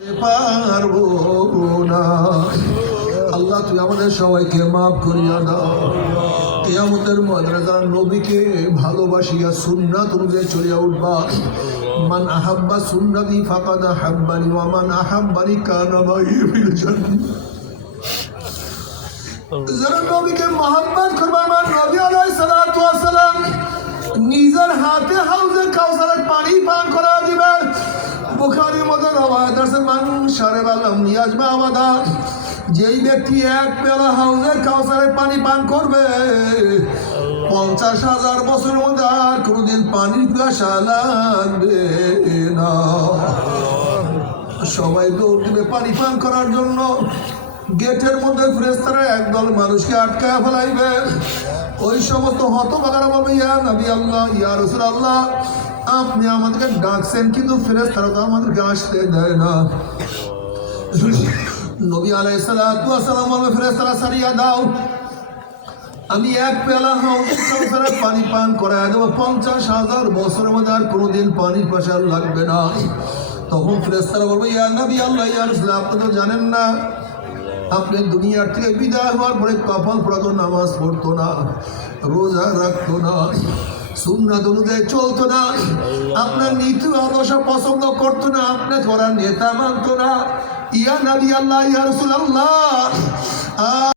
পারবো না। আল্লাহ তুই আমাদের সবাইকে মাফ করিয়া দাও। কিয়ামতের ময়দানে যারা নবীকে ভালোবাসিয়া সুন্নাত অনুযায়ী চলিয়া উঠবা, মান আহাব্বা সুন্নতি ফাকাদ আহাব্বানি ওয়া মান আহাব্বানি কানা মাই ফিল জান্নাহ। যারা নবীকে মহব্বত করবে, আমার নবী আলাইহিস সালাতু ওয়াস সালাম নিজের হাতে হাউজে কাউসারের পানি পান করা দিবে। বুখারীর মধ্যে রওয়ায়াত আছে, মান শারিবা লাম ইয়াজমা আবাদা, যেই ব্যক্তি এক পেলা হাউজে কাউসারের পানি পান করবে 50,000 বছরের মধ্যে আর কোনোদিন পানির পিয়াসা লাগবে না। সবাই দৌড় দিবে পানি পান করার জন্য। গেটের মধ্যে ফেরেশতারা একদল মানুষকে আটকায় ফেলাইবে। ওই সমস্ত হতভাগারা বলবে, ইয়া নবী আল্লাহ, ইয়া রাসূলুল্লাহ, আপনি আমাদেরকে ডাকছেন কিন্তু ফেরেশতারা তো আমাদেরকে আসতে দেয় না। নবী আলাইহিস সালাতু ওয়াস সালাম বলবে, ফেরেশতারা সারিয়া দাও, আমি এক পেলা হাউজের পানি পান করায় দেবো, 50,000 বছরের মধ্যে আর কোনোদিন পানির পিয়াসা লাগবে না। তখন ফেরেশতারা বলবে, ইয়া নবী আল্লাহ, ইয়া রাসূলুল্লাহ, আপনি তো জানেন না, আপনি দুনিয়ার থেকে বিদায় হওয়ার পরে কপাল পড়াতো, নামাজ পড়তো না, রোজা রাখতো না, সুন্নাত অনুযায়ী চলতো না, আপনার নীতি আদর্শ পছন্দ করতো না, আপনাকে ওরা নেতা মানতো না। ইয়া নবী আল্লাহ, ইয়া রাসূলুল্লাহ,